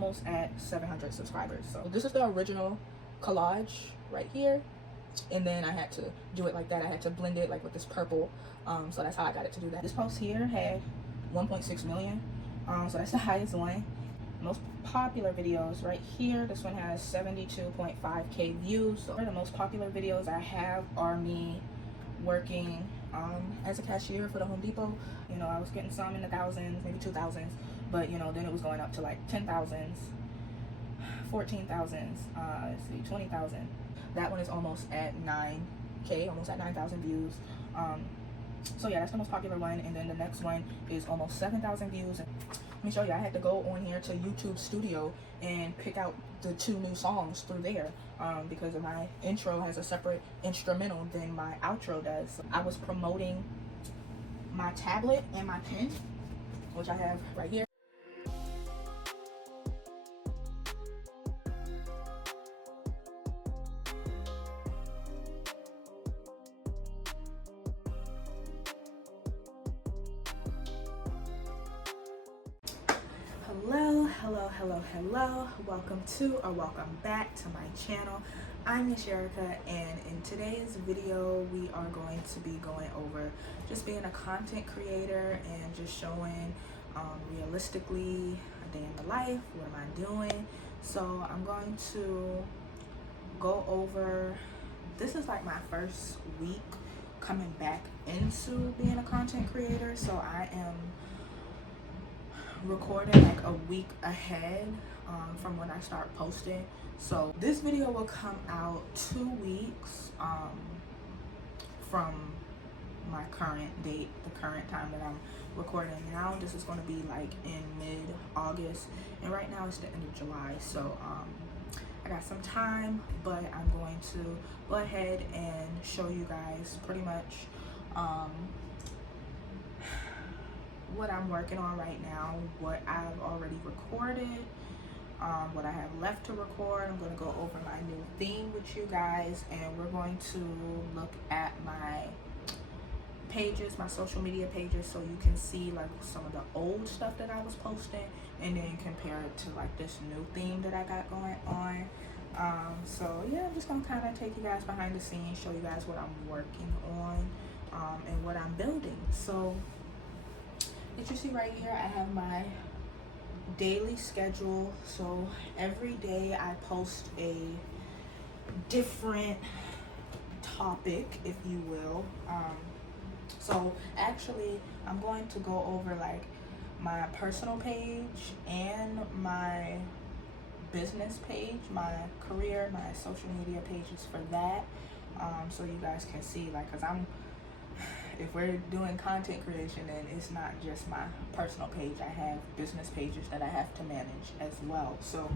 almost at 700 subscribers. So this is the original collage right here, and then I had to do it like that. I had to blend it like with this purple, so that's how I got it to do that. This post here had 1.6 million, so that's the highest one. Most popular videos right here, this one has 72.5k views. So the most popular videos I have are me working as a cashier for the Home Depot. You know, I was getting some in the thousands, maybe 2,000s, but you know, then it was going up to like 10,000s, 14,000s, let's see, 20,000. That one is almost at 9k, almost at 9,000 views. So yeah, that's the most popular one. And then the next one is almost 7,000 views. Let me show you. I had to go on here to YouTube Studio and pick out the 2 new songs through there, because my intro has a separate instrumental than my outro does. So I was promoting my tablet and my pen, which I have right here. Hello, welcome back to my channel. I'm Miss Erica, and in today's video we are going to be going over just being a content creator and just showing realistically a day in the life. What am I doing? So I'm going to go over, this is like my first week coming back into being a content creator, so I am recording like a week ahead from when I start posting. So this video will come out 2 weeks from my current date, the current time that I'm recording now. This is going to be like in mid-August, and right now it's the end of July, so I got some time, but I'm going to go ahead and show you guys pretty much what I'm working on right now, what I've already recorded, what I have left to record. I'm going to go over my new theme with you guys, and we're going to look at my pages, my social media pages, so you can see like some of the old stuff that I was posting and then compare it to like this new theme that I got going on. So yeah, I'm just going to kind of take you guys behind the scenes, show you guys what I'm working on and what I'm building. So as you see right here, I have my daily schedule. So every day I post a different topic, if you will. So actually I'm going to go over like my personal page and my business page, my career, my social media pages for that, so you guys can see, like, because if we're doing content creation, then it's not just my personal page. I have business pages that I have to manage as well. So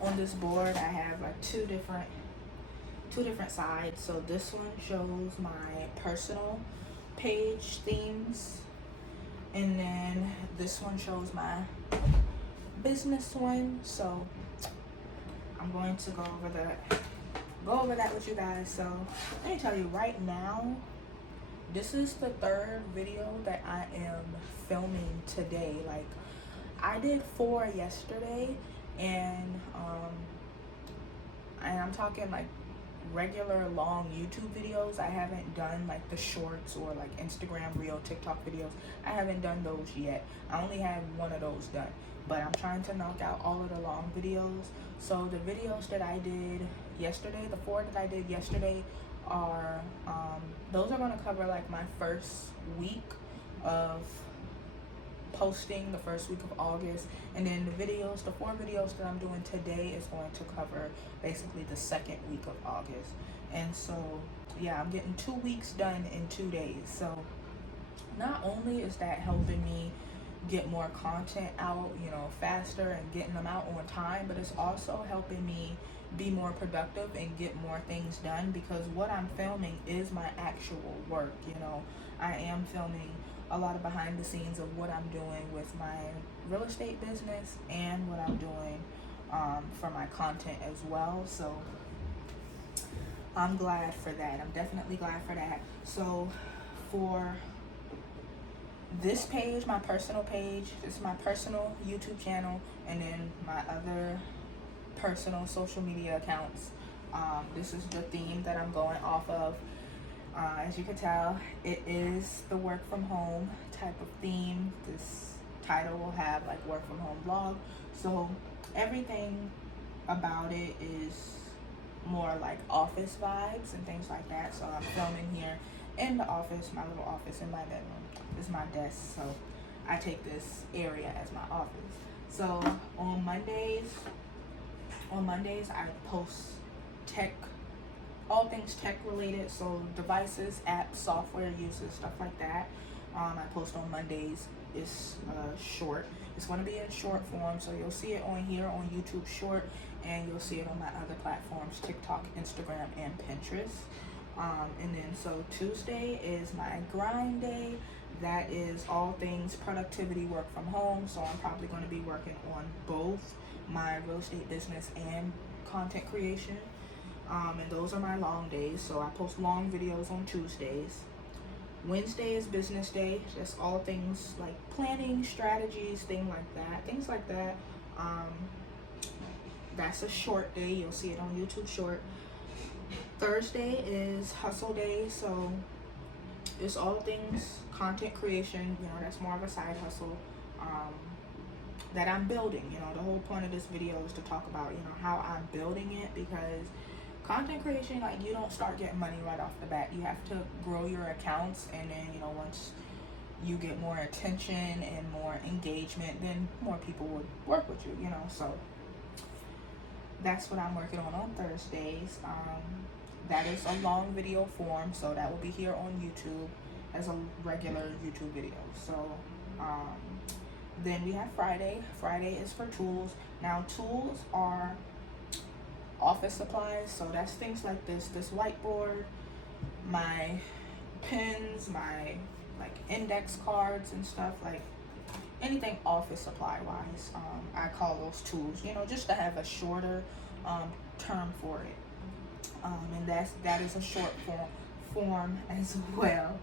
on this board, I have like two different sides. So this one shows my personal page themes, and then this one shows my business one. So I'm going to go over that with you guys. So let me tell you right now, this is the 3rd video that I am filming today. Like, I did 4 yesterday, and I'm talking like regular long YouTube videos. I haven't done like the shorts or like Instagram reel, TikTok videos. I haven't done those yet. I only have 1 of those done, but I'm trying to knock out all of the long videos. So the videos that I did yesterday, the 4 that I did yesterday, are those are going to cover like my first week of posting, the first week of August, and then the 4 videos that I'm doing today is going to cover basically the 2nd week of August. And so yeah, I'm getting 2 weeks done in 2 days. So not only is that helping me get more content out, you know, faster and getting them out on time, but it's also helping me be more productive and get more things done, because what I'm filming is my actual work. You know, I am filming a lot of behind the scenes of what I'm doing with my real estate business and what I'm doing for my content as well. So I'm glad for that. I'm definitely glad for that. So for This page, my personal page, is my personal YouTube channel, and then my other personal social media accounts. This is the theme that I'm going off of. As you can tell, it is the work from home type of theme. This title will have like work from home vlog. So everything about it is more like office vibes and things like that. So I'm filming here in the office, my little office in my bedroom. This is my desk, so I take this area as my office. So on Mondays I post tech, all things tech related, so devices, apps, software uses, stuff like that. I post on Mondays. It's short. It's going to be in short form, so you'll see it on here on YouTube short, and you'll see it on my other platforms, TikTok, Instagram, and Pinterest. And then so Tuesday is my grind day. That is all things productivity, work from home. So I'm probably going to be working on both my real estate business and content creation. And those are my long days. So I post long videos on Tuesdays. Wednesday is business day. Just all things like planning, strategies, things like that. That's a short day. You'll see it on YouTube short. Thursday is hustle day. So it's all things content creation. That's more of a side hustle that I'm building. The whole point of this video is to talk about how I'm building it, because content creation, like, you don't start getting money right off the bat. You have to grow your accounts, and then once you get more attention and more engagement, then more people would work with you. So that's what I'm working on Thursdays. That is a long video form, so that will be here on YouTube as a regular YouTube video. So then we have Friday. Friday is for tools. Now, tools are office supplies, so that's things like this whiteboard, my pens, my like index cards and stuff, like anything office supply wise. I call those tools, just to have a shorter term for it. And that is a short form as well.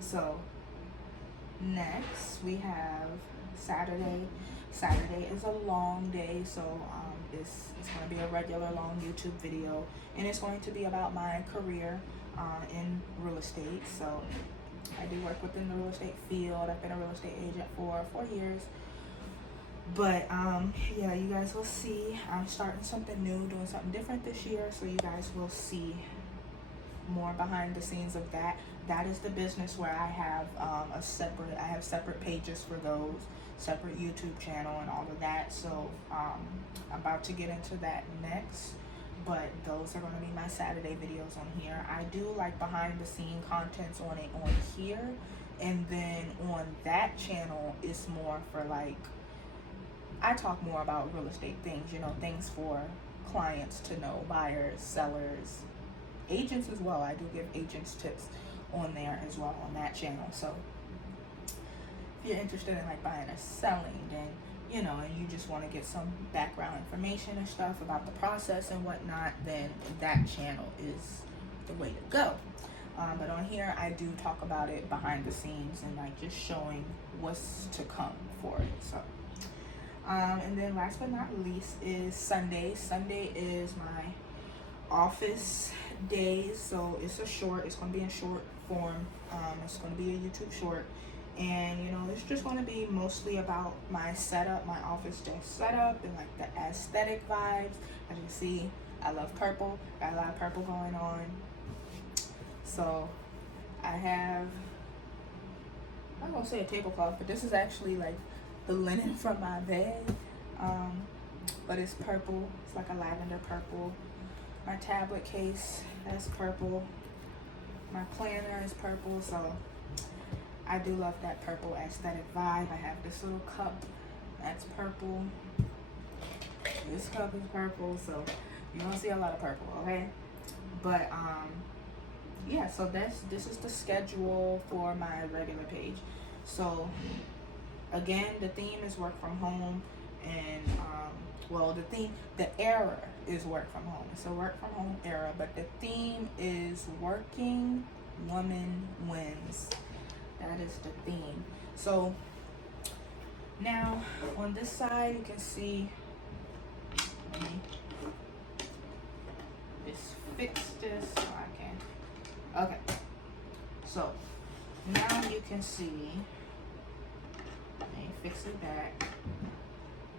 So next we have Saturday. Saturday is a long day, so it's going to be a regular long YouTube video, and it's going to be about my career in real estate. So I do work within the real estate field. I've been a real estate agent for 4 years. But yeah, you guys will see I'm starting something new, doing something different this year, so you guys will see more behind the scenes of that. That is the business where I have I have separate pages for those, separate YouTube channel and all of that. So I'm about to get into that next, but those are going to be my Saturday videos on here. I do like behind the scene contents on it on here, and then on that channel it's more for like, I talk more about real estate things, things for clients to know, buyers, sellers, agents as well. I do give agents tips on there as well on that channel. So if you're interested in like buying or selling, then and you just want to get some background information and stuff about the process and whatnot, then that channel is the way to go. But on here I do talk about it behind the scenes and like just showing what's to come for it. So and then last but not least is Sunday. Sunday is my office days, so it's going to be in short form. It's going to be a YouTube short, and it's just going to be mostly about my setup, my office desk setup, and like the aesthetic vibes. As you can see, I love purple, got a lot of purple going on. So I have, I'm gonna say a tablecloth, but this is actually like the linen from my bed, but it's purple. It's like a lavender purple. My tablet case, that's purple. My planner is purple, so I do love that purple aesthetic vibe. I have this little cup, that's purple. This cup is purple, so you're gonna see a lot of purple, okay? But yeah, so this is the schedule for my regular page. So again, the theme is work from home, and the era is work from home. It's a work from home era, but the theme is working woman wins. That is the theme. So now on this side you can see, let me just fix this so I can, okay. So now you can see, let me fix it back.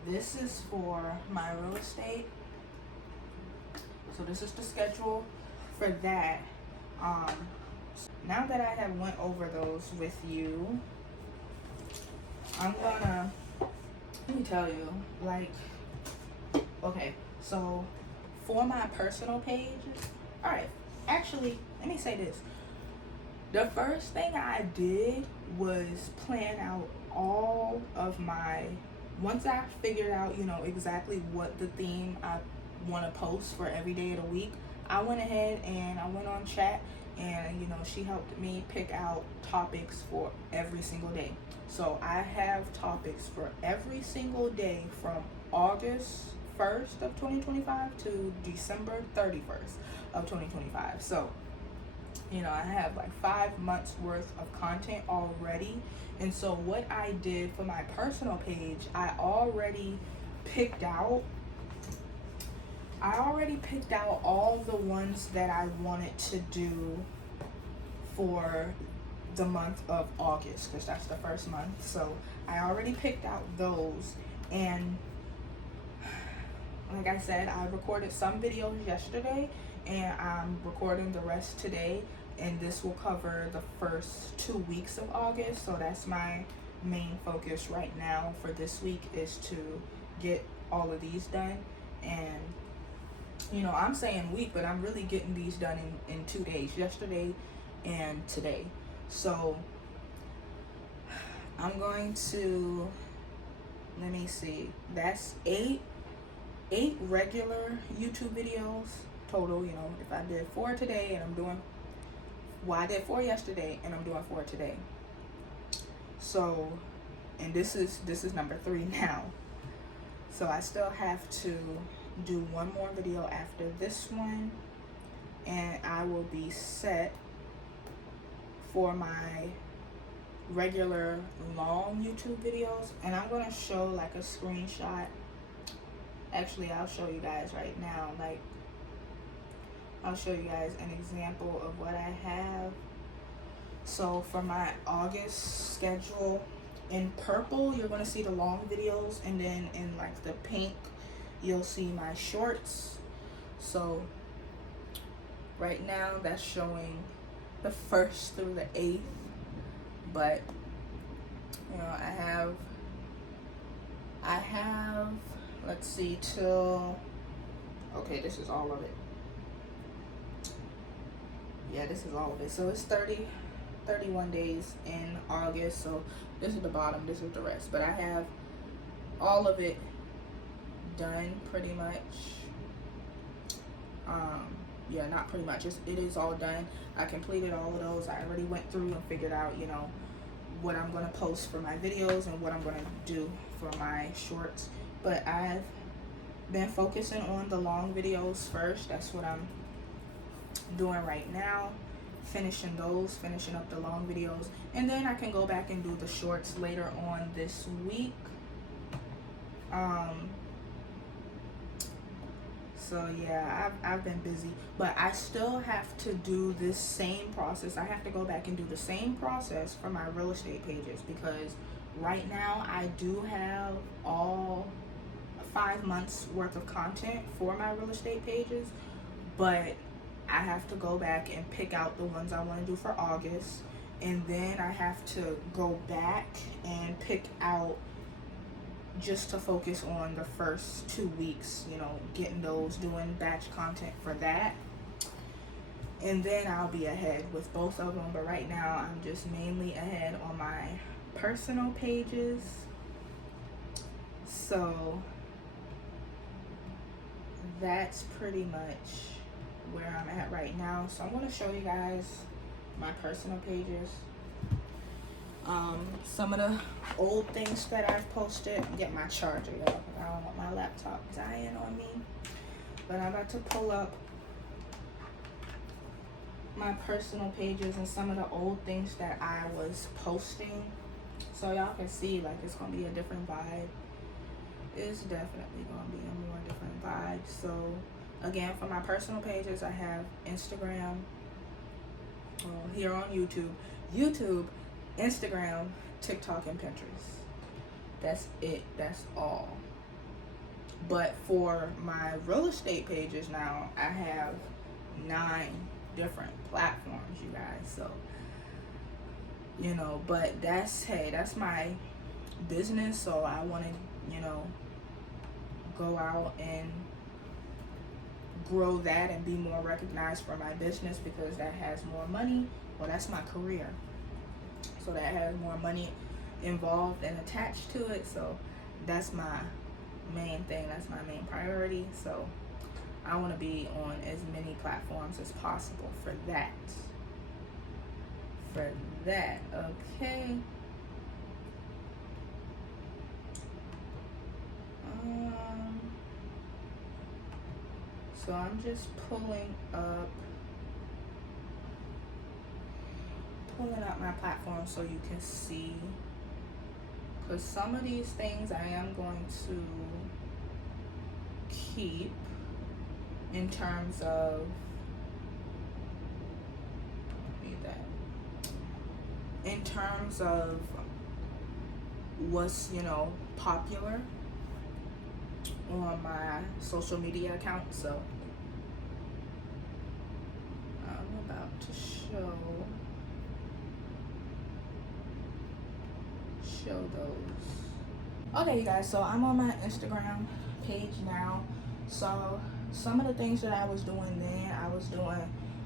This is for my real estate. So this is the schedule for that. Now that I have went over those with you, I'm gonna, let me tell you, like, okay, so for my personal page, all right, actually, let me say this. The first thing I did was plan out all of my, once I figured out, you know, exactly what the theme I want to post for every day of the week, I went ahead and I went on chat, and you know, she helped me pick out topics for every single day. So I have topics for every single day from August 1st of 2025 to December 31st of 2025. So you know, I have like 5 months worth of content already. And so what I did for my personal page, I already picked out all the ones that I wanted to do for the month of August, because that's the first month. So I already picked out those, and like I said, I recorded some videos yesterday and I'm recording the rest today, and this will cover the first 2 weeks of August. So that's my main focus right now for this week, is to get all of these done. And you know, I'm saying week, but I'm really getting these done in 2 days, yesterday and today. So I'm going to, let me see, that's eight regular YouTube videos total. You know, if I did 4 today and I'm doing, well, I did 4 yesterday and I'm doing 4 today. So, and this is number 3 now. So I still have to do 1 more video after this one, and I will be set for my regular long YouTube videos. And I'm gonna show like a screenshot. Actually, I'll show you guys right now. Like, I'll show you guys an example of what I have. So for my August schedule, in purple you're gonna see the long videos, and then in like the pink you'll see my shorts. So right now that's showing the 1st through the 8th, but you know, I have, let's see, till, okay, this is all of it. Yeah, this is all of it. So it's 31 days in August. So this is the bottom, this is the rest, but I have all of it done pretty much. Yeah, not pretty much, it is all done. I completed all of those. I already went through and figured out, you know, what I'm going to post for my videos and what I'm going to do for my shorts. But I've been focusing on the long videos first. That's what I'm doing right now, finishing up the long videos, and then I can go back and do the shorts later on this week. So yeah, I've been busy, but I still have to do this same process. I have to go back and do the same process for my real estate pages, because right now I do have all 5 months worth of content for my real estate pages, but I have to go back and pick out the ones I want to do for August, and then I have to go back and pick out, just to focus on the first 2 weeks, you know, getting those, doing batch content for that, and then I'll be ahead with both of them. But right now I'm just mainly ahead on my personal pages. So that's pretty much where I'm at right now. So I'm going to show you guys my personal pages. Some of the old things that I've posted. Get my charger, y'all. I don't want my laptop dying on me. But I'm about to pull up my personal pages and some of the old things that I was posting, so y'all can see like it's gonna be a different vibe. It's definitely gonna be a more different vibe. So again, for my personal pages, I have Instagram, here on YouTube, Instagram, TikTok, and Pinterest. That's it. That's all. But for my real estate pages now, I have 9 different platforms, you guys. So, but that's my business. So I want to, go out and grow that and be more recognized for my business, because that has more money. Well, that's my career. So that has more money involved and attached to it. So that's my main thing. That's my main priority. So I want to be on as many platforms as possible for that. Okay. So I'm just pulling up my platform so you can see, because some of these things I am going to keep in terms of what's popular on my social media account. So I'm about to show those. Okay, you guys, so I'm on my Instagram page now. So some of the things that I was doing then, I was doing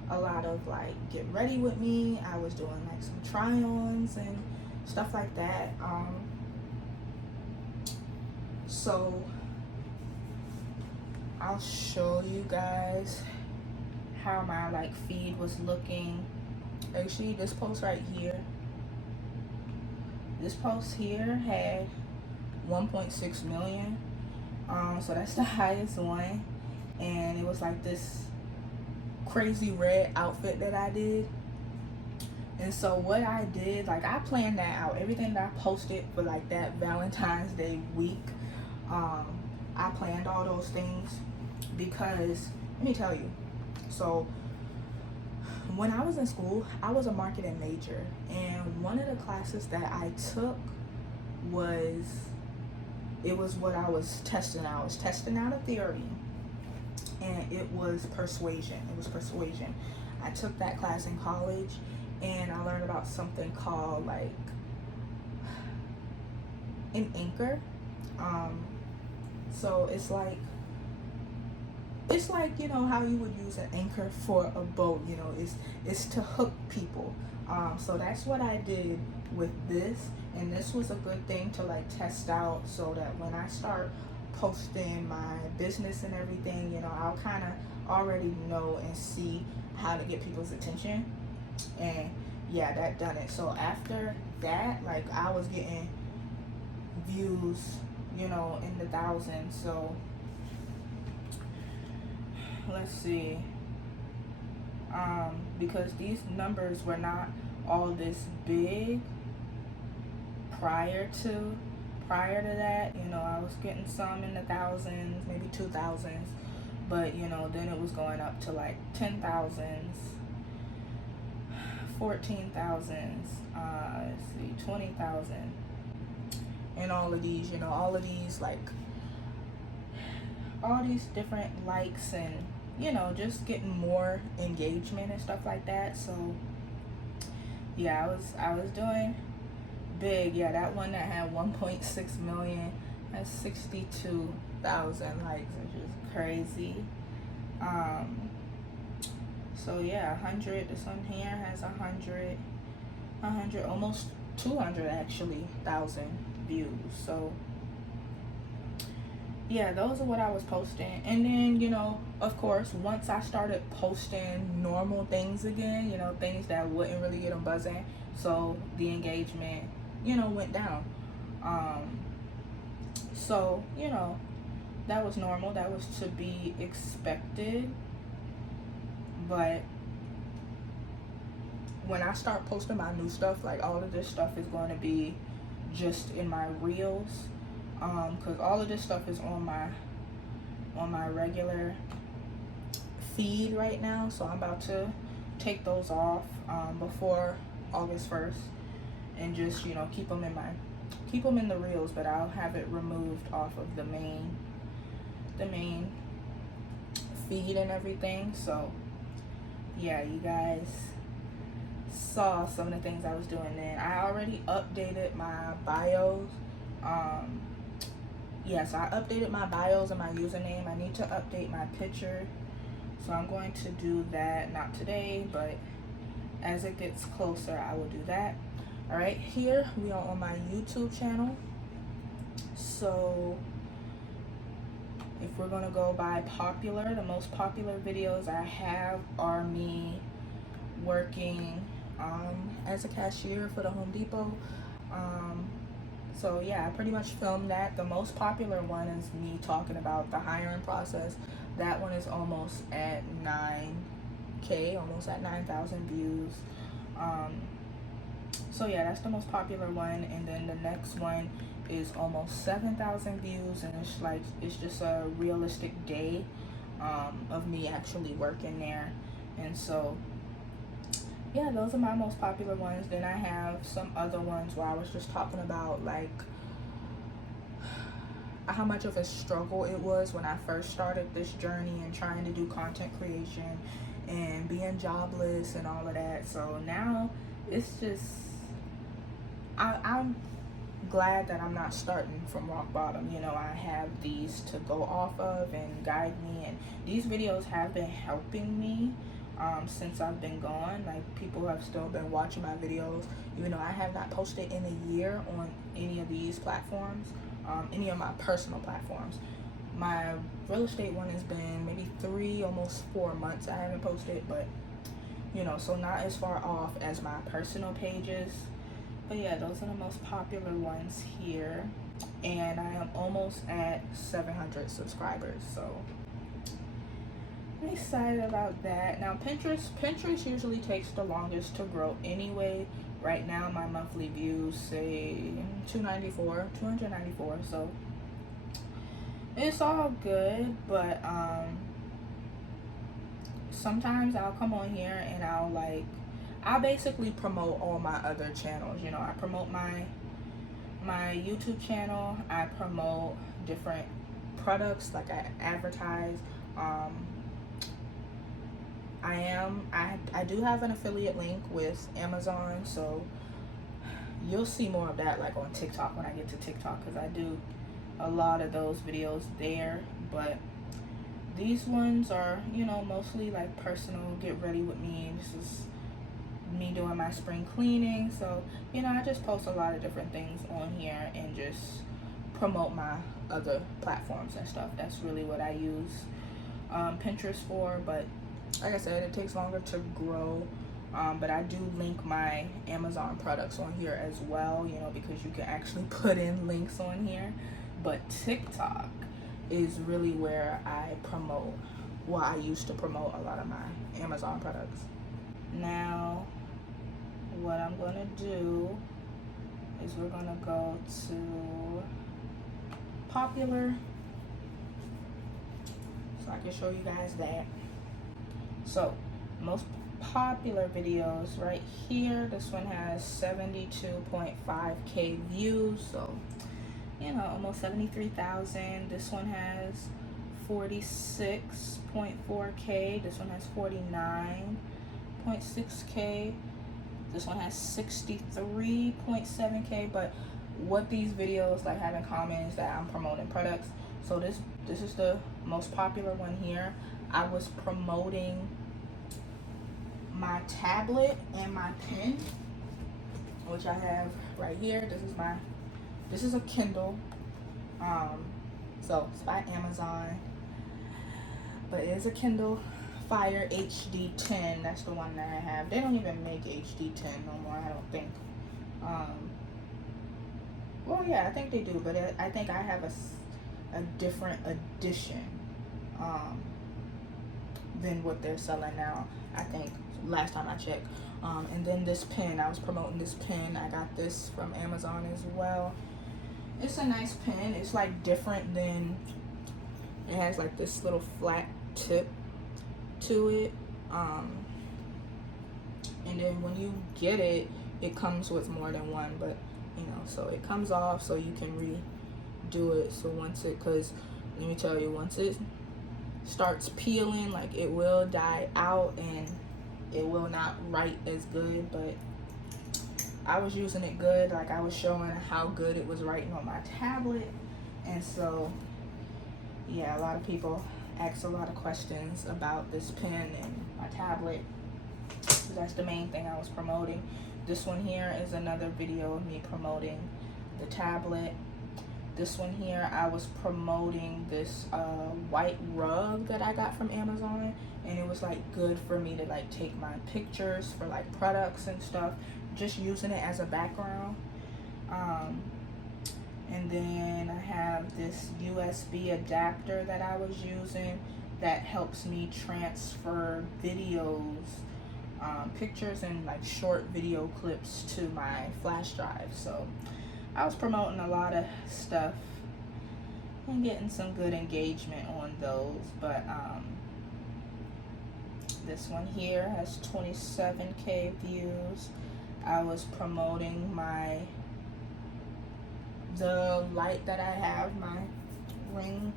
a lot of like get ready with me. I was doing like some try-ons and stuff like that. So I'll show you guys how my like feed was looking. Actually, this post right here, this post here had 1.6 million. So that's the highest one, and it was like this crazy red outfit that I did. And so what I did, like I planned that out, everything that I posted for like that Valentine's Day week. I planned all those things because, let me tell you, so when I was in school, I was a marketing major, and one of the classes that I took was what I was testing out. I was testing out a theory, and it was persuasion. I took that class in college, and I learned about something called like an anchor. So it's like how you would use an anchor for a boat. It's to hook people. So that's what I did with this, and this was a good thing to like test out, so that when I start posting my business and everything, I'll kind of already know and see how to get people's attention. And yeah, that done it. So after that, like I was getting views, in the thousands. So let's see, because these numbers were not all this big prior to that, I was getting some in the thousands, maybe 2,000s, but then it was going up to like 10,000s, 14,000s, let's see, 20,000, and all of these, like all these different likes, and just getting more engagement and stuff like that. So yeah, I was doing big. Yeah, that one that had 1.6 million has 62,000 likes, which is crazy. So yeah, 100, this one here has 100, almost 200 actually, thousand views. So yeah, those are what I was posting. And then, of course, once I started posting normal things again, things that wouldn't really get them buzzing, so the engagement, went down. So, that was normal. That was to be expected. But when I start posting my new stuff, like all of this stuff is going to be just in my reels, because all of this stuff is on my regular feed right now. So I'm about to take those off before August 1st, and just, you know, keep them in the reels, but I'll have it removed off of the main feed and everything. So yeah, you guys saw some of the things I was doing then. I already updated my bios. So I updated my bios and my username. I need to update my picture, so I'm going to do that, not today, but as it gets closer, I will do that. All right, here we are on my YouTube channel. So if we're gonna go by popular, the most popular videos I have are me working as a cashier for the Home Depot. So yeah, I pretty much filmed that. The most popular one is me talking about the hiring process. That one is almost at 9K, almost at 9,000 views. So yeah, that's the most popular one. And then the next one is almost 7,000 views, and it's just a realistic day of me actually working there. And so yeah, those are my most popular ones. Then I have some other ones where I was just talking about like how much of a struggle it was when I first started this journey and trying to do content creation and being jobless and all of that. So now it's just, I'm glad that I'm not starting from rock bottom. You know, I have these to go off of and guide me, and these videos have been helping me since I've been gone. Like, people have still been watching my videos, even though I have not posted in a year on any of these platforms, any of my personal platforms. My real estate one has been maybe 3, almost 4 months I haven't posted, but you know, so not as far off as my personal pages. But yeah, those are the most popular ones here, and I am almost at 700 subscribers, so I'm excited about that. Now Pinterest usually takes the longest to grow anyway. Right now my monthly views say 294, so it's all good. But sometimes I'll come on here and I'll basically promote all my other channels. You know, I promote my YouTube channel, I promote different products, like I advertise. I do have an affiliate link with Amazon, so you'll see more of that like on TikTok when I get to TikTok, because I do a lot of those videos there. But these ones are, you know, mostly like personal, get ready with me. This is me doing my spring cleaning. So, you know, I just post a lot of different things on here and just promote my other platforms and stuff. That's really what I use Pinterest for. But like I said, it takes longer to grow. But I do link my Amazon products on here as well, you know, because you can actually put in links on here. But TikTok is really where I promote, well, I used to promote a lot of my Amazon products. Now, what I'm gonna do is we're gonna go to popular, so I can show you guys that. So, most popular videos right here, this one has 72.5K views, so you know, almost 73,000. This one has 46.4K. This one has 49.6K. This one has 63.7K. But what these videos like have in common is that I'm promoting products. So this is the most popular one here. I was promoting my tablet and my pen, which I have right here. This is a Kindle, so it's by Amazon, but it is a Kindle Fire HD 10. That's the one that I have. They don't even make HD 10 no more, I don't think. Well, yeah, I think they do, but I think I have a different edition than what they're selling now. I think last time I checked. And then this pen, I was promoting this pen. I got this from Amazon as well. It's a nice pen. It's like different than, it has like this little flat tip to it. And then when you get it, it comes with more than one, but you know, so it comes off so you can redo it. So once it, because let me tell you, once it starts peeling, like it will die out and it will not write as good. But I was using it good, like I was showing how good it was writing on my tablet. And so yeah, a lot of people ask a lot of questions about this pen and my tablet. That's the main thing I was promoting. This one here is another video of me promoting the tablet. This one here, I was promoting this white rug that I got from Amazon, and it was like good for me to like take my pictures for like products and stuff, just using it as a background. And then I have this USB adapter that I was using that helps me transfer videos, pictures and like short video clips to my flash drive. So I was promoting a lot of stuff and getting some good engagement on those. But this one here has 27K views. I was promoting the light that I have, my ring,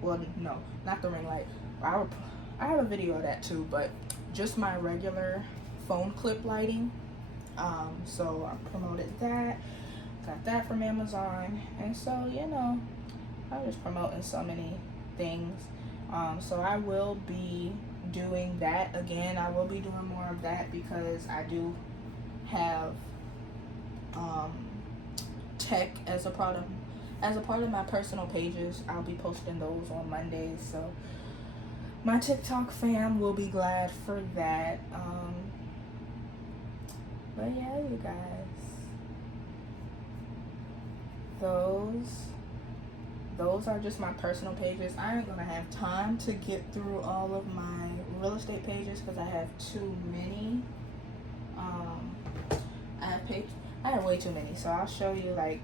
well no, not the ring light. I have a video of that too, but just my regular phone clip lighting. So I promoted that, got that from Amazon. And so, you know, I was promoting so many things. So I will be doing that again. I will be doing more of that because I do have tech as a part of my personal pages. I'll be posting those on Mondays, so my TikTok fam will be glad for that. But yeah, you guys, those are just my personal pages. I ain't gonna have time to get through all of my real estate pages because I have too many. I have way too many, so I'll show you like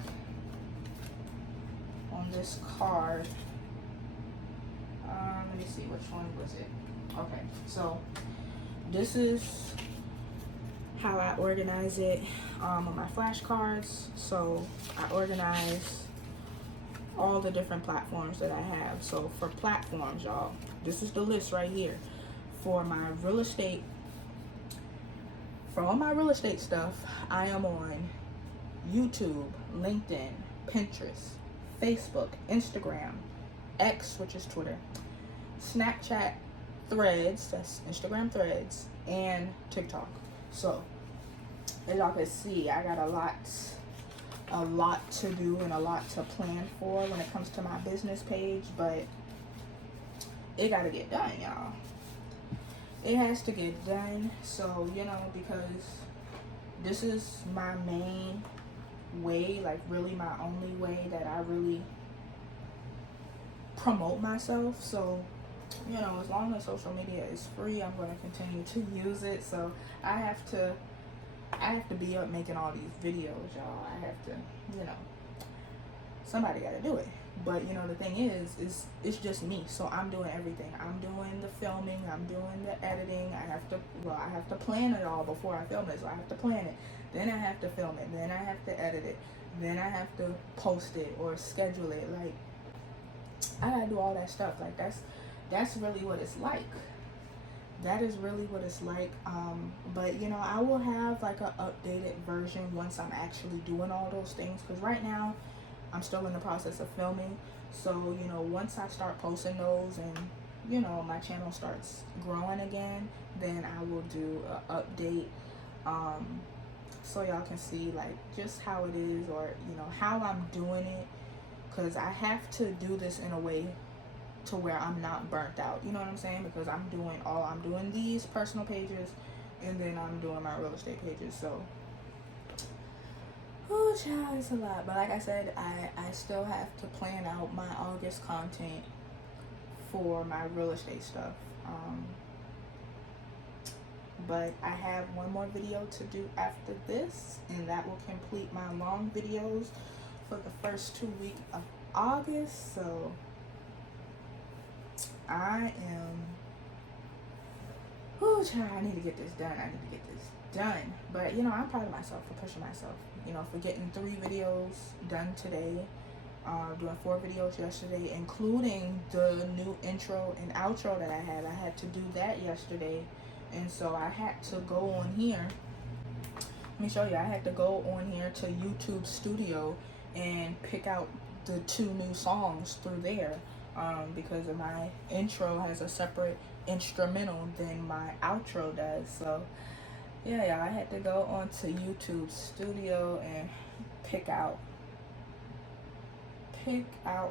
on this card. Let me see, which one was it? Okay, so this is how I organize it on my flashcards. So I organize all the different platforms that I have. So for platforms, y'all, this is the list right here. For my real estate, for all my real estate stuff, I am on YouTube, LinkedIn, Pinterest, Facebook, Instagram, X, which is Twitter, Snapchat, Threads, that's Instagram Threads, and TikTok. So as y'all can see, I got a lot to do and a lot to plan for when it comes to my business page, but it gotta get done, y'all. It has to get done. So, you know, because this is my main way, like really my only way that I really promote myself. So, you know, as long as social media is free, I'm going to continue to use it. So I have to be up making all these videos, y'all. I have to, you know, somebody got to do it. But, you know, the thing is it's just me. So I'm doing everything. I'm doing the filming. I'm doing the editing. I have to plan it all before I film it. So I have to plan it. Then I have to film it. Then I have to edit it. Then I have to post it or schedule it. Like, I got to do all that stuff. Like, that's really what it's like. That is really what it's like. But, you know, I will have like an updated version once I'm actually doing all those things. Because right now, I'm still in the process of filming. So, you know, once I start posting those and, you know, my channel starts growing again, then I will do an update. So y'all can see like just how it is, or, you know, how I'm doing it. Because I have to do this in a way to where I'm not burnt out. You know what I'm saying? Because I'm doing these personal pages, and then I'm doing my real estate pages. So, oh child, it's a lot. But like I said, I still have to plan out my August content for my real estate stuff. but I have one more video to do after this, and that will complete my long videos for the first 2 weeks of August. So I am, oh child, I need to get this done. But you know, I'm proud of myself for pushing myself, you know, for getting 3 videos done today, doing 4 videos yesterday, including the new intro and outro that I had. I had to do that yesterday, and so I had to go on here. Let me show you. I had to go on here to YouTube Studio and pick out the 2 new songs through there, because of my intro has a separate instrumental than my outro does. So yeah, y'all, I had to go onto YouTube Studio and pick out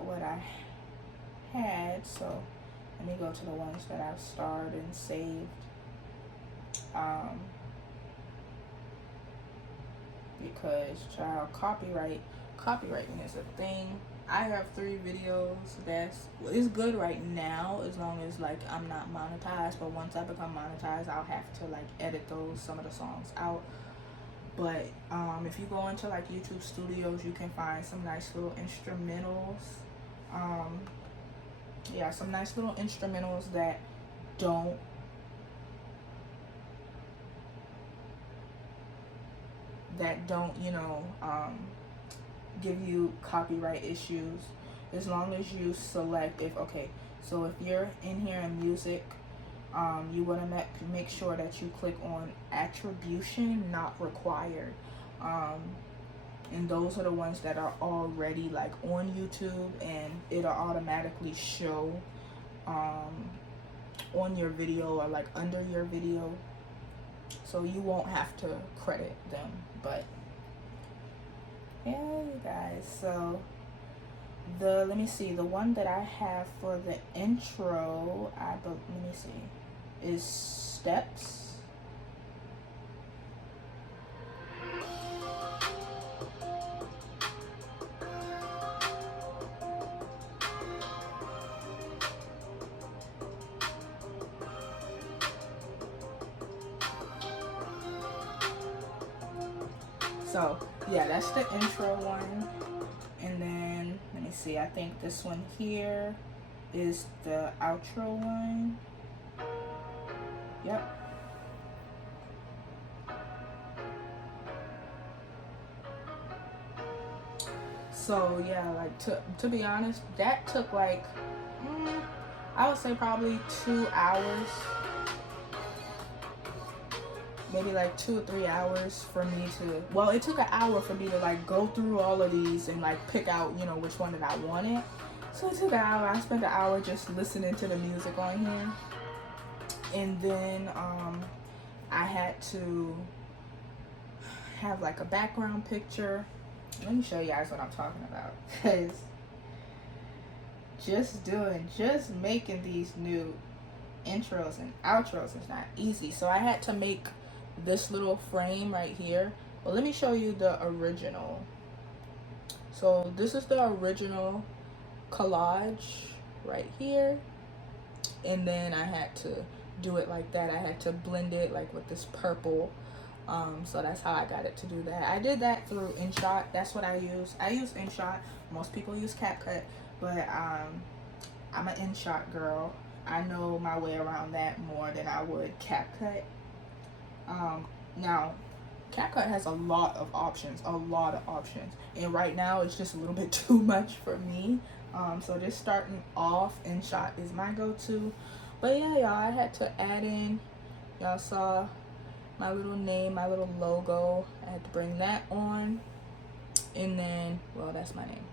what I had. So let me go to the ones that I've starred and saved, because child, copywriting is a thing. I have 3 videos it's good right now, as long as like I'm not monetized, but once I become monetized, I'll have to like edit some of the songs out. But if you go into like YouTube Studios, you can find some nice little instrumentals. Some nice little instrumentals that don't give you copyright issues, as long as you select so if you're in here in music, you want to make sure that you click on attribution not required, and those are the ones that are already like on YouTube, and it'll automatically show on your video or like under your video, so you won't have to credit them. But yeah, you guys, so let me see, the one that I have for the intro, is Steps. So yeah, that's the intro one. And then let me see, I think this one here is the outro one. Yep. So yeah, like to be honest, that took like I would say probably 2 hours, maybe like 2 or 3 hours for me to, well, it took an hour for me to like go through all of these and like pick out, you know, which one that I wanted. So it took an hour. I spent an hour just listening to the music on here, and then I had to have like a background picture. Let me show you guys what I'm talking about, because just making these new intros and outros is not easy. So I had to make this little frame right here, but let me show you the original. So this is the original collage right here, and then I had to do it like that. I had to blend it like with this purple, so that's how I got it to do that. I did that through InShot. That's what I use. I use InShot. Most people use CapCut, but I'm an InShot girl. I know my way around that more than I would CapCut. Now CapCut has a lot of options, and right now it's just a little bit too much for me. So just starting off, InShot is my go-to. But yeah, y'all, I had to add in, y'all saw my little name, my little logo. I had to bring that on, and then, well, that's my name.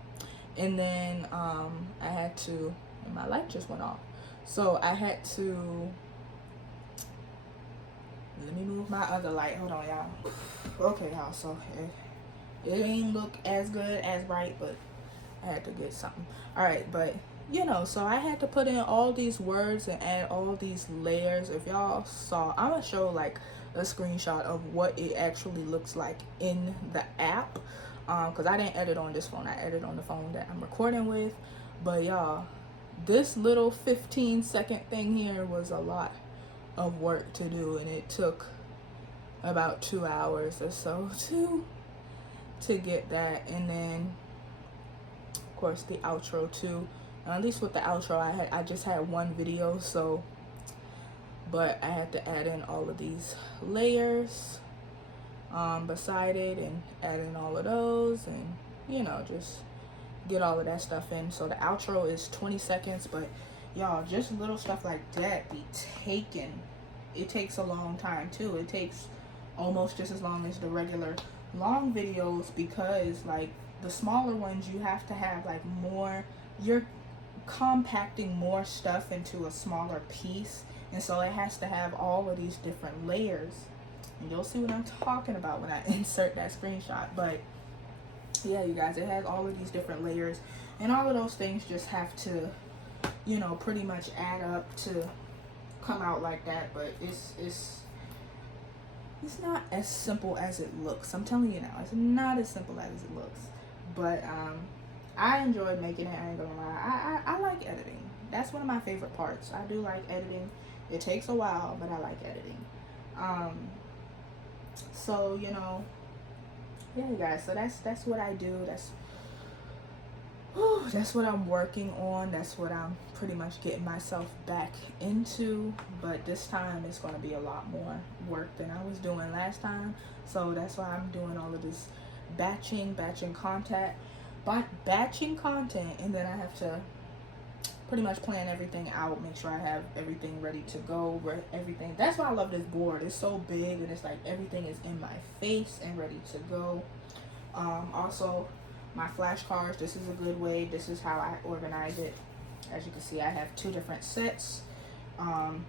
And then I had to, and my light just went off, so I had to, let me move my other light. Hold on, y'all. Okay, y'all, so it ain't look as good, as bright, but I had to get something. All right, but you know, so I had to put in all these words and add all these layers. If y'all saw, I'm gonna show like a screenshot of what it actually looks like in the app, because I didn't edit on this phone. I edited on the phone that I'm recording with. But y'all, this little 15-second thing here was a lot of work to do, and it took about 2 hours or so to get that. And then of course the outro too. At least with the outro, I just had one video, so but I had to add in all of these layers beside it, and add in all of those, and you know, just get all of that stuff in. So the outro is 20 seconds, but y'all, just little stuff like that be taken. It takes a long time too. It takes almost just as long as the regular long videos, because like the smaller ones, you have to have like more, you're compacting more stuff into a smaller piece, and so it has to have all of these different layers, and you'll see what I'm talking about when I insert that screenshot. But yeah, you guys, it has all of these different layers, and all of those things just have to, you know, pretty much add up to come out like that. But it's not as simple as it looks. I'm telling you now, it's not as simple as it looks. But I enjoyed making it. I ain't gonna lie. I like editing. That's one of my favorite parts. I do like editing. It takes a while, but I like editing. So you know, yeah, you guys. So that's what I do. That's what I'm working on. That's what I'm pretty much getting myself back into. But this time it's going to be a lot more work than I was doing last time. So that's why I'm doing all of this batching content, and then I have to pretty much plan everything out, make sure I have everything ready to go, everything. That's why I love this board. It's so big, and it's like everything is in my face and ready to go. Also, my flashcards, this is a good way. This is how I organize it. As you can see, I have 2 different sets.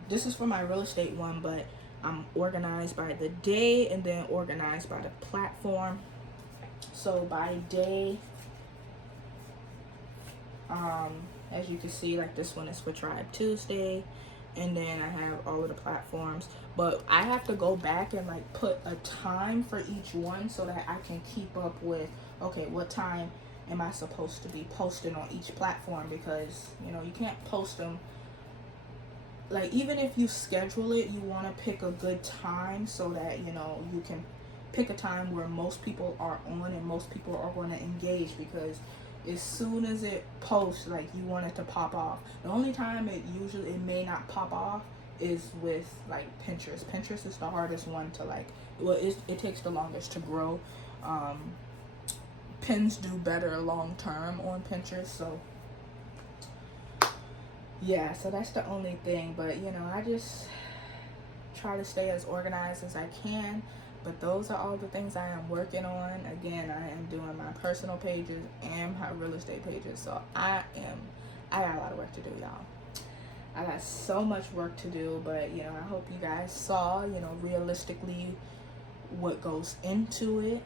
This is for my real estate one, but I'm organized by the day and then organized by the platform. So by day, as you can see, like this one is for Tribe Tuesday, and then I have all of the platforms. But I have to go back and like put a time for each one so that I can keep up with, okay, what time am I supposed to be posting on each platform, because you know, you can't post them, like even if you schedule it, you want to pick a good time so that, you know, you can pick a time where most people are on and most people are going to engage, because as soon as it posts, like you want it to pop off. The only time it may not pop off is with like Pinterest. Pinterest is the hardest one to like, well, it takes the longest to grow. Pins do better long term on Pinterest, so yeah, so that's the only thing. But you know, I just try to stay as organized as I can. But those are all the things I am working on. Again, I am doing my personal pages and my real estate pages. So I got a lot of work to do, y'all. I got so much work to do, but you know, I hope you guys saw, you know, realistically what goes into it.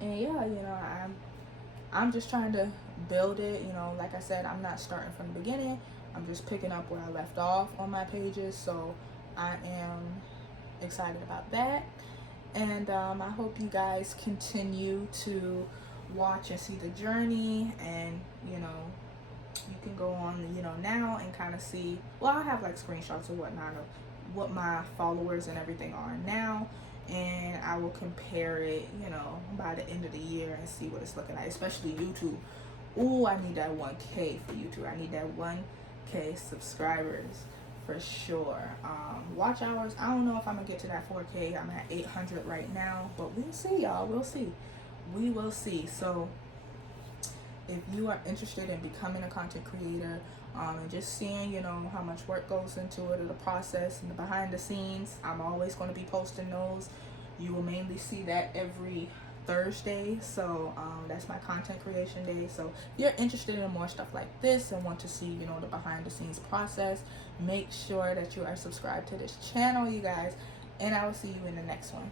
And yeah, you know, I'm just trying to build it. You know, like I said, I'm not starting from the beginning. I'm just picking up where I left off on my pages. So I am excited about that, and I hope you guys continue to watch and see the journey. And you know, you can go on, you know, now and kind of see, well, I have like screenshots or whatnot of what my followers and everything are now, and I will compare it, you know, by the end of the year and see what it's looking like, especially YouTube. Ooh, I need that 1K for YouTube. I need that 1K subscribers for sure. Watch hours, I don't know if I'm gonna get to that 4K. I'm at 800 right now, but we'll see, y'all. We will see. So if you are interested in becoming a content creator, and just seeing, you know, how much work goes into it, or the process and the behind the scenes, I'm always going to be posting those. You will mainly see that every Thursday. So that's my content creation day. So if you're interested in more stuff like this and want to see, you know, the behind the scenes process, make sure that you are subscribed to this channel, you guys, and I will see you in the next one.